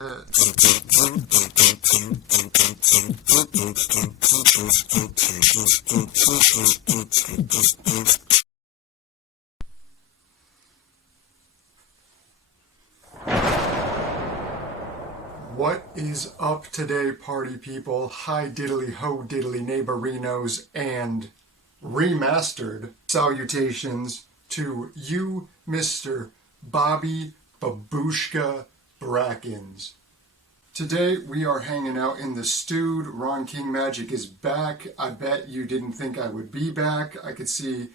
What is up today, party people? Hi diddly ho diddly neighborinos and remastered salutations to you, Mr. Bobby Babushka Brackens. Today we are hanging out in the stewed. Ron King Magic is back. I bet you didn't think I would be back. I could see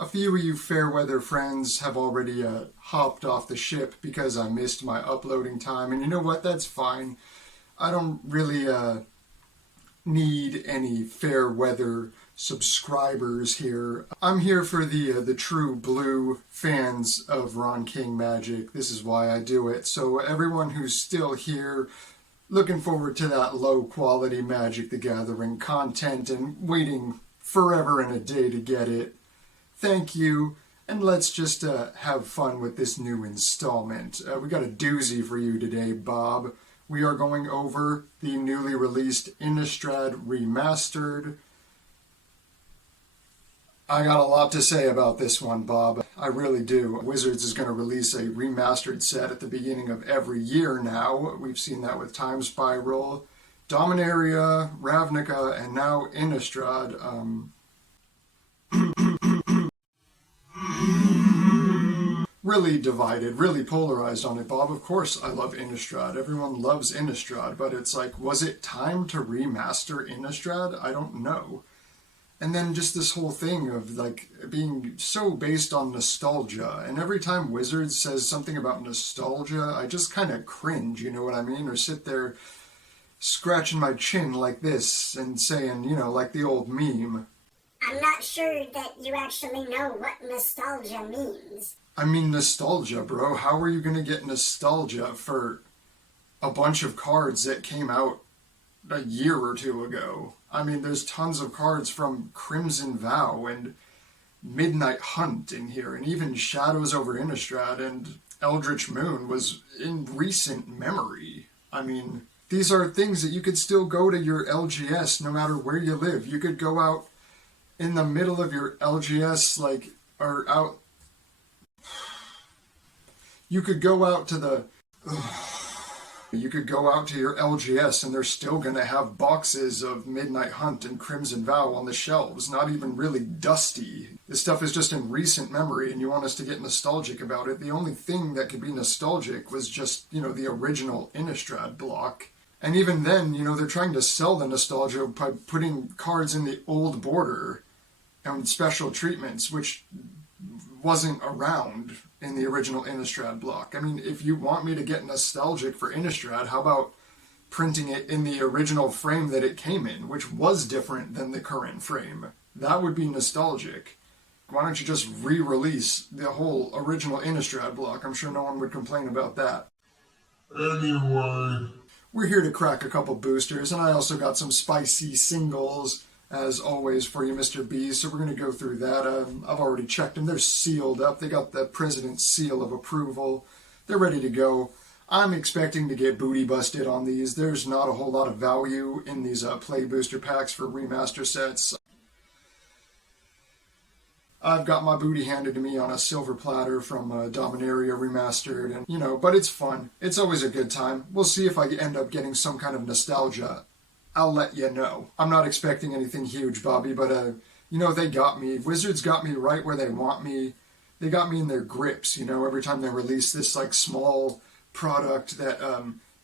a few of you fair weather friends have already hopped off the ship because I missed my uploading time. And you know what? That's fine. I don't really need any fair weather subscribers here. I'm here for the true blue fans of Ron King Magic. This is why I do it. So everyone who's still here, looking forward to that low quality Magic the Gathering content and waiting forever and a day to get it, thank you, and let's just have fun with this new installment. We got a doozy for you today, Bob. We are going over the newly released Innistrad Remastered. I got a lot to say about this one, Bob. I really do. Wizards is going to release a remastered set at the beginning of every year now. We've seen that with Time Spiral, Dominaria, Ravnica, and now Innistrad. Really divided, really polarized on it, Bob. Of course I love Innistrad. Everyone loves Innistrad, but it's like, was it time to remaster Innistrad? I don't know. And then just this whole thing of like being so based on nostalgia, and every time Wizards says something about nostalgia, I just kind of cringe, you know what I mean? Or sit there scratching my chin like this and saying, you know, like the old meme, I'm not sure that you actually know what nostalgia means. I mean, nostalgia, bro. How are you going to get nostalgia for a bunch of cards that came out a year or two ago? I mean, there's tons of cards from Crimson Vow and Midnight Hunt in here, and even Shadows over Innistrad and Eldritch Moon was in recent memory. I mean, these are things that you could still go to your LGS no matter where you live. You could go out in the middle of your LGS, like, or out... You could go out to the... You could go out to your LGS and they're still going to have boxes of Midnight Hunt and Crimson Vow on the shelves, not even really dusty. This stuff is just in recent memory and you want us to get nostalgic about it. The only thing that could be nostalgic was just, you know, the original Innistrad block. And even then, you know, they're trying to sell the nostalgia by putting cards in the old border and special treatments, which wasn't around in the original Innistrad block. I mean, if you want me to get nostalgic for Innistrad, how about printing it in the original frame that it came in, which was different than the current frame? That would be nostalgic. Why don't you just re-release the whole original Innistrad block? I'm sure no one would complain about that. Anyway, we're here to crack a couple boosters, and I also got some spicy singles, as always, for you, Mr. B, so we're going to go through that. I've already checked them. They're sealed up. They got the President's seal of approval. They're ready to go. I'm expecting to get booty busted on these. There's not a whole lot of value in these play booster packs for remaster sets. I've got my booty handed to me on a silver platter from Dominaria Remastered, and you know, but it's fun. It's always a good time. We'll see if I end up getting some kind of nostalgia. I'll let you know. I'm not expecting anything huge, Bobby, but, you know, they got me. Wizards got me right where they want me. They got me in their grips, you know, every time they release this, like, small product that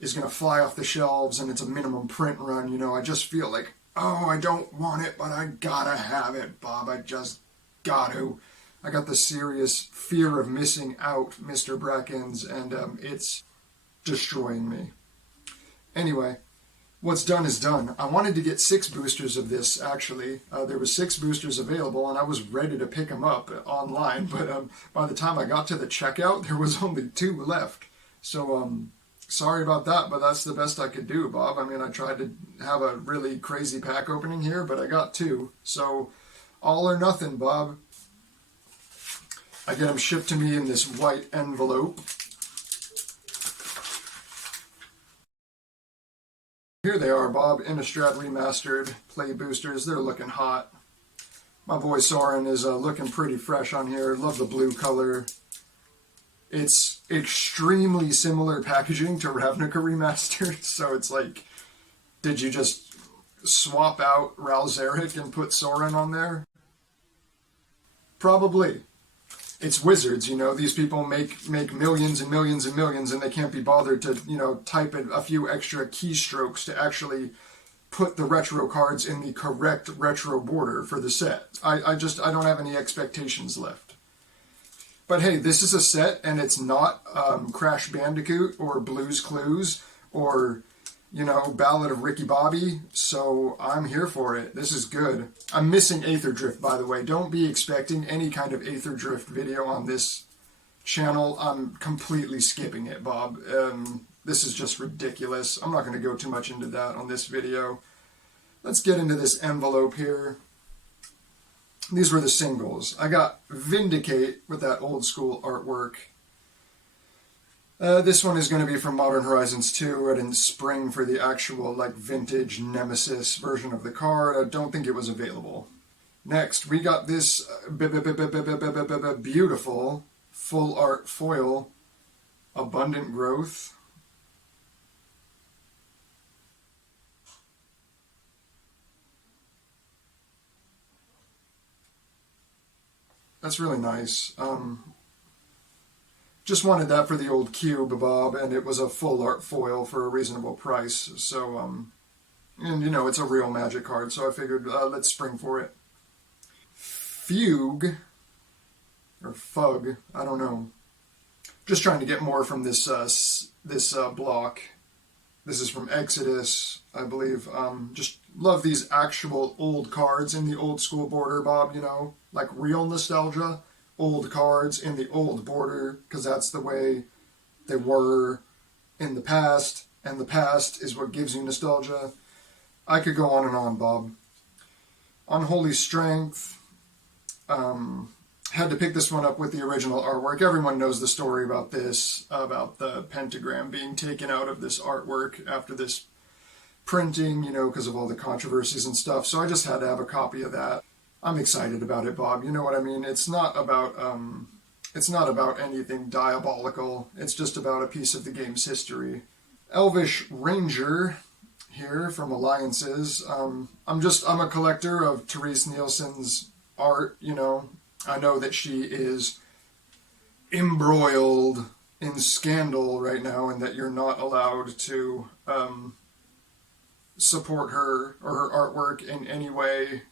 is going to fly off the shelves and it's a minimum print run, you know, I just feel like, oh, I don't want it, but I gotta have it, Bob. I just got to. I got the serious fear of missing out, Mr. Brackens, and it's destroying me. Anyway, what's done is done. I wanted to get 6 boosters of this, actually. There were 6 boosters available, and I was ready to pick them up online, but by the time I got to the checkout, there was only 2 left. So, sorry about that, but that's the best I could do, Bob. I mean, I tried to have a really crazy pack opening here, but I got 2. So, all or nothing, Bob. I get them shipped to me in this white envelope. Here they are, Bob. Innistrad Remastered play boosters. They're looking hot. My boy Soren is looking pretty fresh on here. Love the blue color. It's extremely similar packaging to Ravnica Remastered, so it's like, did you just swap out Ralzeric and put Soren on there? Probably. It's Wizards, you know. These people make millions and millions and millions, and they can't be bothered to, you know, type in a few extra keystrokes to actually put the retro cards in the correct retro border for the set. I don't have any expectations left. But hey, this is a set, and it's not Crash Bandicoot or Blue's Clues or, you know, Ballad of Ricky Bobby, so I'm here for it. This is good. I'm missing Aether Drift, by the way. Don't be expecting any kind of Aether Drift video on this channel. I'm completely skipping it, Bob. This is just ridiculous. I'm not going to go too much into that on this video. Let's get into this envelope here. These were the singles. I got Vindicate with that old school artwork. This one is going to be from Modern Horizons 2. I didn't spring for the actual, like, vintage Nemesis version of the card. I don't think it was available. Next, we got this beautiful full art foil, Abundant Growth. That's really nice. Just wanted that for the old cube, Bob, and it was a full art foil for a reasonable price. So, and you know, it's a real Magic card, so I figured let's spring for it. Fugue, or Fug, I don't know. Just trying to get more from this block. This is from Exodus, I believe. Just love these actual old cards in the old school border, Bob, you know, like real nostalgia. Old cards in the old border, because that's the way they were in the past, and the past is what gives you nostalgia. I could go on and on, Bob. Unholy Strength. Had to pick this one up with the original artwork. Everyone knows the story about this, about the pentagram being taken out of this artwork after this printing, you know, because of all the controversies and stuff. So I just had to have a copy of that. I'm excited about it, Bob. You know what I mean? It's not about anything diabolical. It's just about a piece of the game's history. Elvish Ranger here from Alliances. I'm a collector of Therese Nielsen's art, you know. I know that she is embroiled in scandal right now and that you're not allowed to support her or her artwork in any way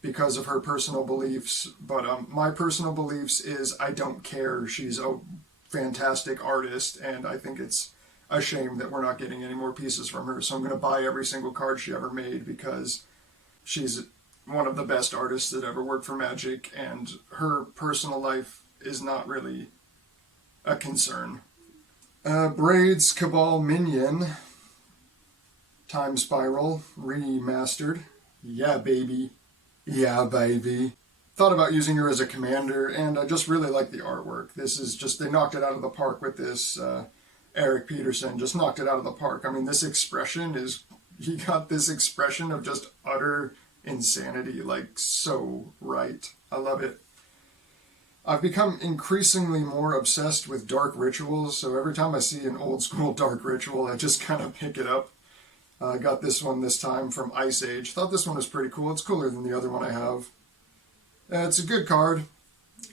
because of her personal beliefs, but my personal beliefs is I don't care. She's a fantastic artist, and I think it's a shame that we're not getting any more pieces from her, so I'm going to buy every single card she ever made because she's one of the best artists that ever worked for Magic, and her personal life is not really a concern. Braids Cabal Minion, Time Spiral, Remastered. Yeah, baby. Yeah, baby. Thought about using her as a commander, and I just really like the artwork. This is just, they knocked it out of the park with this. Eric Peterson just knocked it out of the park. I mean, this expression is, he got this expression of just utter insanity, like, so right. I love it. I've become increasingly more obsessed with dark rituals, so every time I see an old school dark ritual, I just kind of pick it up. I got this one this time from Ice Age. Thought this one was pretty cool. It's cooler than the other one I have. It's a good card.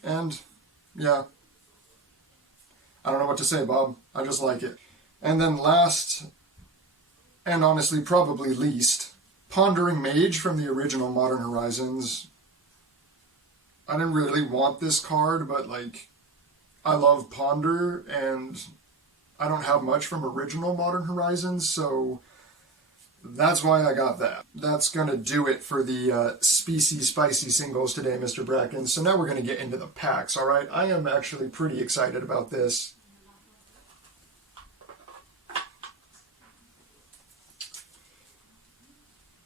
And, yeah. I don't know what to say, Bob. I just like it. And then last, and honestly probably least, Pondering Mage from the original Modern Horizons. I didn't really want this card, but, like, I love Ponder, and I don't have much from original Modern Horizons, so that's why I got that. That's going to do it for the Species Spicy singles today, Mr. Bracken. So now we're going to get into the packs, alright? I am actually pretty excited about this.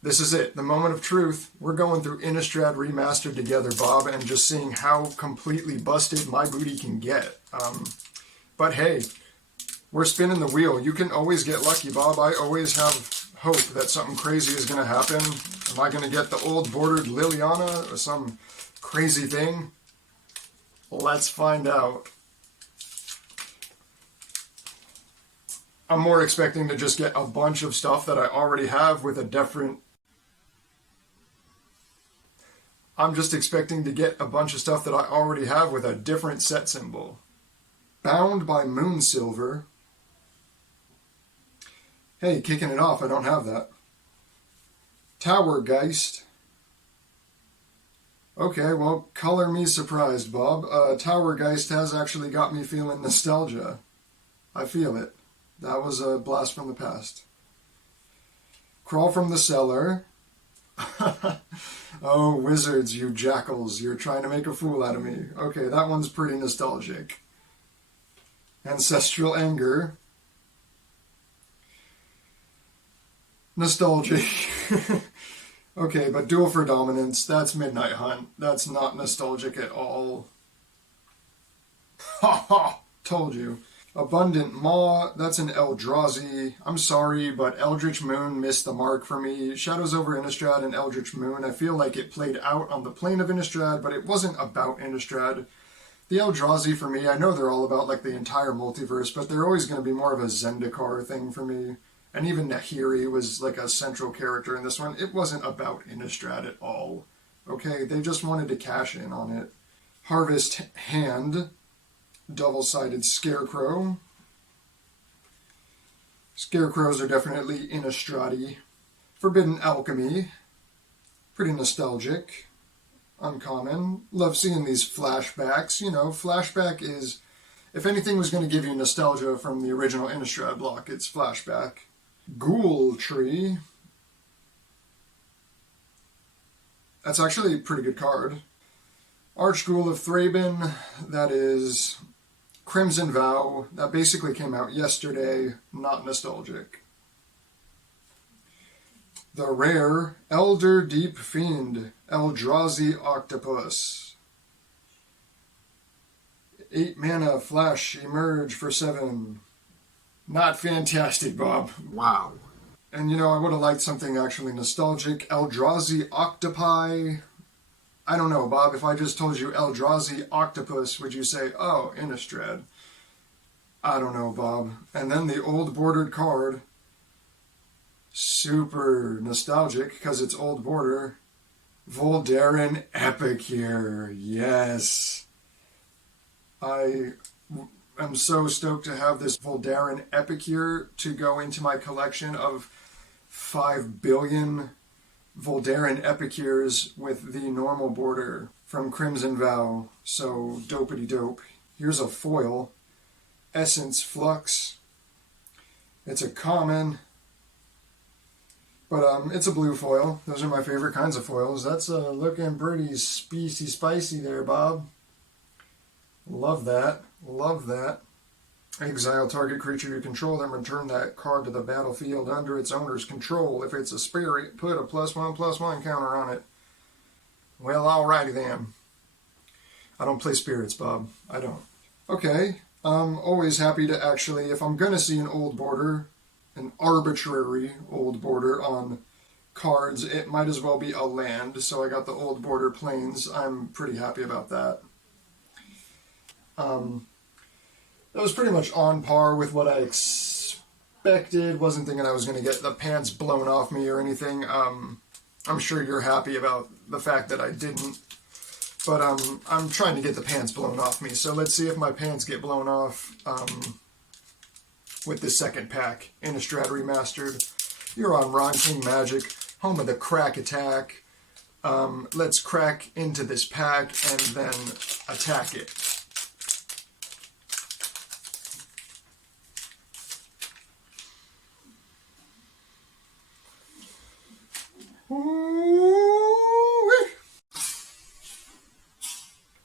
This is it, the moment of truth. We're going through Innistrad Remastered together, Bob, and just seeing how completely busted my booty can get. But hey, we're spinning the wheel. You can always get lucky, Bob. I always have hope that something crazy is going to happen. Am I going to get the old bordered Liliana or some crazy thing? Let's find out. I'm more expecting to just get a bunch of stuff that I already have with a different... I'm just expecting to get a bunch of stuff that I already have with a different set symbol. Bound by Moon Silver. Hey, kicking it off, I don't have that. Tower Geist. Okay, well, color me surprised, Bob. Tower Geist has actually got me feeling nostalgia. I feel it. That was a blast from the past. Crawl from the Cellar. Oh, wizards, you jackals. You're trying to make a fool out of me. Okay, that one's pretty nostalgic. Ancestral Anger. Nostalgic. Okay, but Duel for Dominance, that's Midnight Hunt. That's not nostalgic at all. Ha ha! Told you. Abundant Maw, that's an Eldrazi. I'm sorry, but Eldritch Moon missed the mark for me. Shadows over Innistrad and Eldritch Moon, I feel like it played out on the plane of Innistrad, but it wasn't about Innistrad. The Eldrazi for me, I know they're all about like the entire multiverse, but they're always going to be more of a Zendikar thing for me. And even Nahiri was like a central character in this one. It wasn't about Innistrad at all. Okay, they just wanted to cash in on it. Harvest Hand. Double-sided Scarecrow. Scarecrows are definitely Innistrad-y. Forbidden Alchemy. Pretty nostalgic. Uncommon. Love seeing these flashbacks. You know, flashback is... If anything was going to give you nostalgia from the original Innistrad block, it's flashback. Ghoul Tree. That's actually a pretty good card. Archghoul of Thraben. That is... Crimson Vow, that basically came out yesterday, not nostalgic. The rare Elder Deep Fiend, Eldrazi Octopus. 8 mana Flash Emerge for 7. Not fantastic, Bob. Wow. And you know, I would have liked something actually nostalgic. Eldrazi Octopi. I don't know, Bob, if I just told you Eldrazi Octopus, would you say, oh, Innistrad? I don't know, Bob. And then the old bordered card, super nostalgic because it's old border, Voldaren Epicure, yes. I am so stoked to have this Voldaren Epicure to go into my collection of 5 billion Voldaren Epicures with the normal border from Crimson Vow. So dopey dope. Here's a foil. Essence Flux. It's a common, but it's a blue foil. Those are my favorite kinds of foils. That's looking pretty spicy there, Bob. Love that. Love that. Exile target creature you control, then return that card to the battlefield under its owner's control. If it's a spirit, put a +1/+1 counter on it. Well, alrighty then. I don't play spirits, Bob. I don't. Okay. I'm always happy to actually, if I'm going to see an old border, an arbitrary old border on cards, it might as well be a land. So I got the old border plains. I'm pretty happy about that. That was pretty much on par with what I expected. Wasn't thinking I was going to get the pants blown off me or anything. I'm sure you're happy about the fact that I didn't. But I'm trying to get the pants blown off me. So let's see if my pants get blown off with the second pack. Innistrad Remastered. You're on Ron King Magic, home of the crack attack. Let's crack into this pack and then attack it.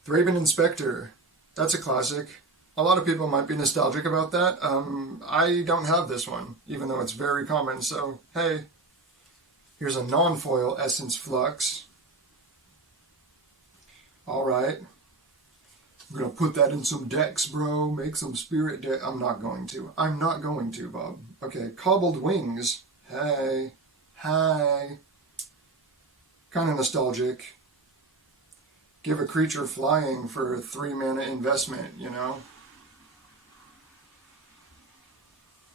Thraben Inspector. That's a classic. A lot of people might be nostalgic about that. I don't have this one, even though it's very common. So, hey, here's a non-foil Essence Flux. Alright. I'm going to put that in some decks, bro. Make some spirit deck. I'm not going to. I'm not going to, Bob. Okay, Cobbled Wings. Hey. Hi. Kind of nostalgic. Give a creature flying for a 3 mana investment, you know?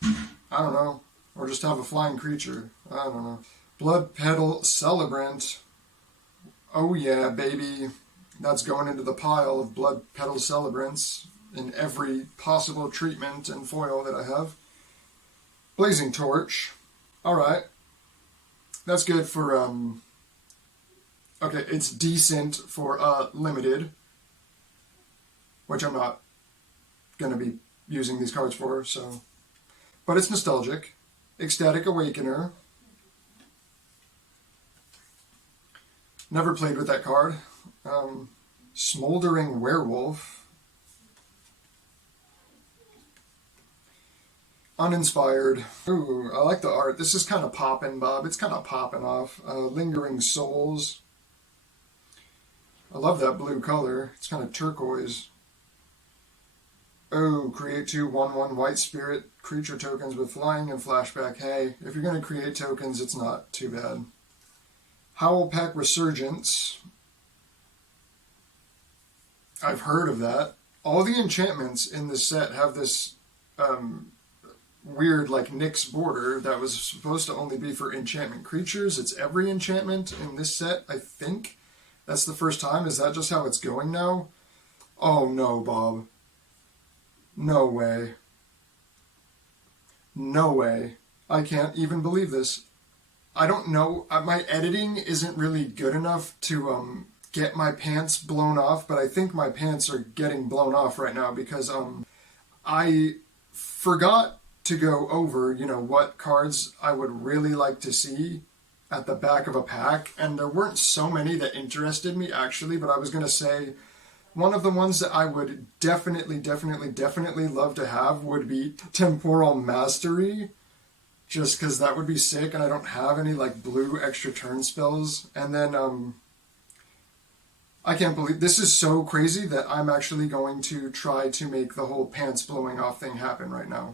I don't know. Or just have a flying creature. I don't know. Blood Petal Celebrant. Oh yeah, baby. That's going into the pile of Blood Petal Celebrants in every possible treatment and foil that I have. Blazing Torch. Alright. That's good for, okay, it's decent for, limited. Which I'm not gonna be using these cards for, so... But it's nostalgic. Ecstatic Awakener. Never played with that card. Smoldering Werewolf. Uninspired. Ooh, I like the art. This is kind of popping, Bob. It's kind of popping off. Lingering Souls. I love that blue color. It's kind of turquoise. Oh, create 2 1/1 white spirit creature tokens with flying and flashback. Hey, if you're going to create tokens, it's not too bad. Howlpack Resurgence. I've heard of that. All the enchantments in this set have this weird, like, Nyx border that was supposed to only be for enchantment creatures. It's every enchantment in this set, I think. That's the first time. Is that just how it's going now? Oh, no, Bob. No way. No way. I can't even believe this. I don't know. My editing isn't really good enough to get my pants blown off, but I think my pants are getting blown off right now because I forgot to go over, you know, what cards I would really like to see at the back of a pack, and there weren't so many that interested me actually, but I was going to say one of the ones that I would definitely love to have would be Temporal Mastery, just because that would be sick, and I don't have any, like, blue extra turn spells. And then, I can't believe, this is so crazy that I'm actually going to try to make the whole pants blowing off thing happen right now.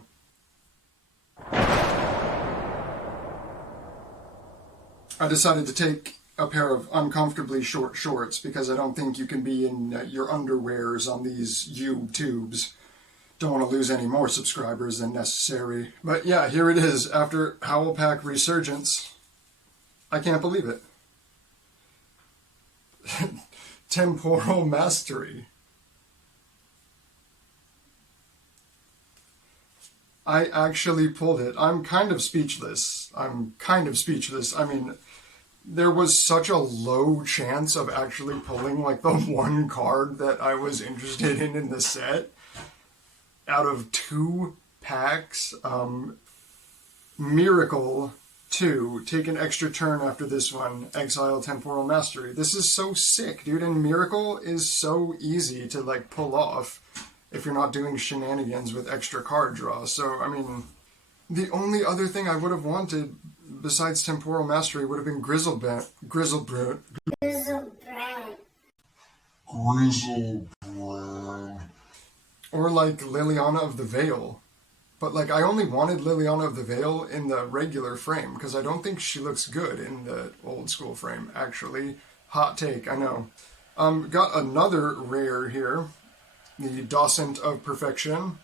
I decided to take a pair of uncomfortably short shorts because I don't think you can be in your underwears on these YouTubes. Don't want to lose any more subscribers than necessary. But yeah, here it is after Howlpack Resurgence. I can't believe it. Temporal Mastery. I actually pulled it. I'm kind of speechless. I mean, there was such a low chance of actually pulling, like, the one card that I was interested in the set out of 2 packs. Miracle 2, take an extra turn after this one, exile Temporal Mastery. This is so sick, dude, and Miracle is so easy to, like, pull off if you're not doing shenanigans with extra card draw. So, I mean, the only other thing I would have wanted besides Temporal Mastery would have been Grizzlebrand. Or, like, Liliana of the Veil. But, like, I only wanted Liliana of the Veil in the regular frame, because I don't think she looks good in the old school frame, actually. Hot take, I know. Got another rare here. The Docent of Perfection.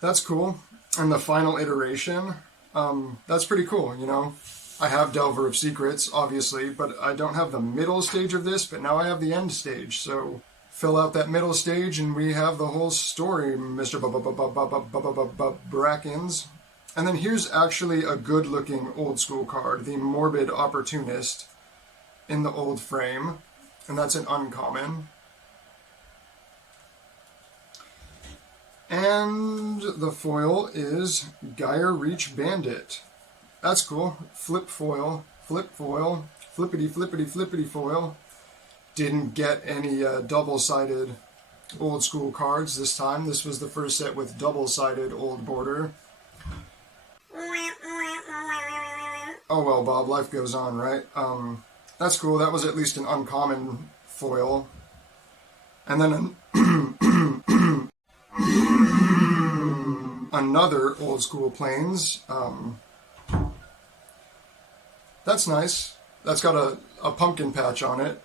That's cool. And the final iteration. That's pretty cool, you know. I have Delver of Secrets, obviously, but I don't have the middle stage of this, but now I have the end stage, so fill out that middle stage and we have the whole story, Mr. Brackens. And then here's actually a good-looking old-school card, the Morbid Opportunist in the old frame, and that's an uncommon. And the foil is Gyre Reach Bandit. That's cool. Flip foil, flippity foil. Didn't get any double-sided old school cards this time. This was the first set with double-sided old border. Oh well, Bob, life goes on, right? That's cool. That was at least an uncommon foil. And then another old school planes. That's nice. That's got a pumpkin patch on it.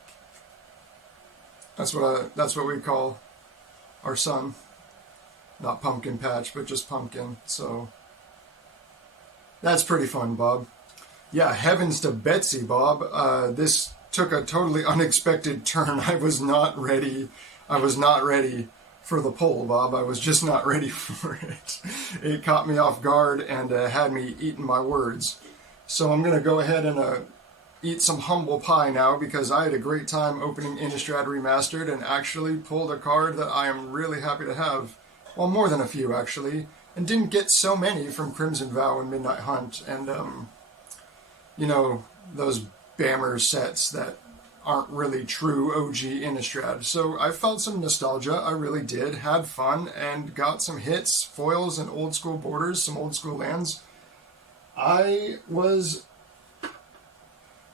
That's what we call our son. Not pumpkin patch, but just pumpkin. So that's pretty fun, Bob. Yeah, heavens to Betsy, Bob. This took a totally unexpected turn. I was not ready for the poll, Bob. I was just not ready for it. It caught me off guard and had me eating my words. So I'm going to go ahead and eat some humble pie now, because I had a great time opening Innistrad Remastered and actually pulled a card that I am really happy to have. Well, more than a few, actually. And didn't get so many from Crimson Vow and Midnight Hunt. And, you know, those Bammer sets that aren't really true OG Innistrad. So I felt some nostalgia. I really did. Had fun and got some hits, foils, and old school borders, some old school lands. I was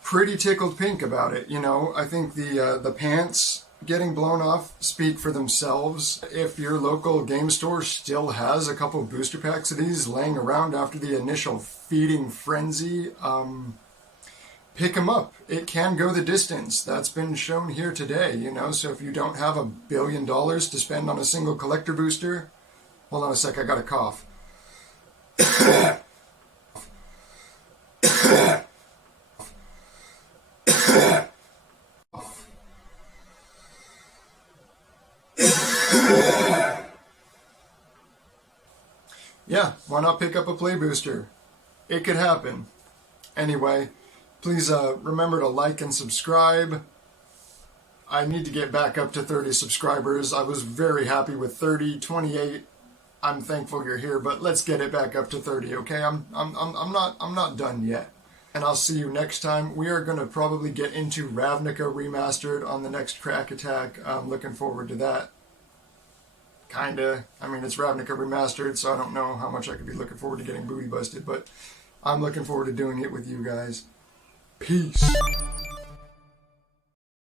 pretty tickled pink about it, you know. I think the pants getting blown off speak for themselves. If your local game store still has a couple booster packs of these laying around after the initial feeding frenzy, pick them up. It can go the distance. That's been shown here today, you know. So if you don't have $1 billion to spend on a single collector booster, hold on a sec, I got a cough. Yeah, why not pick up a play booster? It could happen. Anyway, please remember to like and subscribe. I need to get back up to 30 subscribers. I was very happy with 30, 28. I'm thankful you're here, but let's get it back up to 30, okay? I'm not done yet. And I'll see you next time. We are going to probably get into Ravnica Remastered on the next Crack Attack. I'm looking forward to that. Kinda. I mean, it's Ravnica Remastered, so I don't know how much I could be looking forward to getting booty busted, but I'm looking forward to doing it with you guys. Peace.